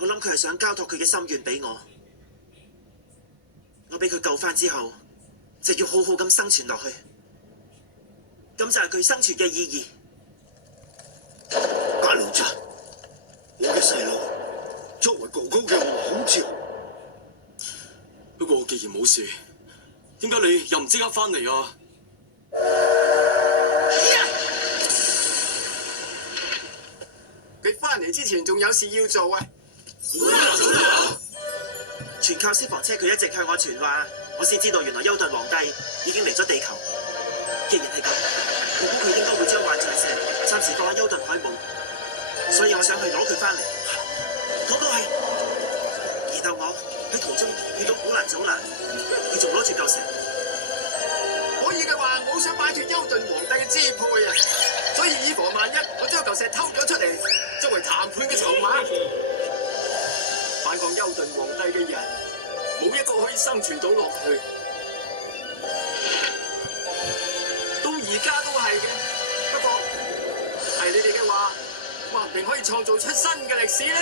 我諗佢係想交託佢嘅心願俾我。我俾佢救翻之後，就要好好咁生存落去。咁就係佢生存嘅意義。大老侄，我嘅細路，作為哥哥嘅我好自豪。不過既然冇事，點解你又唔即刻翻嚟啊？佢翻嚟之前仲有事要做啊！全靠消防車佢一直向我傳話，我先知道原來休頓皇帝已經嚟咗地球。既然係咁，我估佢應該會將幻象石暫時放喺休頓海姆，所以我想去攞佢翻嚟。嗰個係，然後我喺途中遇到古蘭祖蘭，佢仲攞住嚿石。可以嘅話，我好想擺脱休頓皇帝嘅支配啊！所以以防萬一，我將嚿石偷咗出嚟，作為談判嘅籌碼。反抗休頓皇帝嘅人，冇一個可以生存到落去。到而家都係嘅，不過係你哋嘅話，話唔定可以創造出新嘅歷史咧。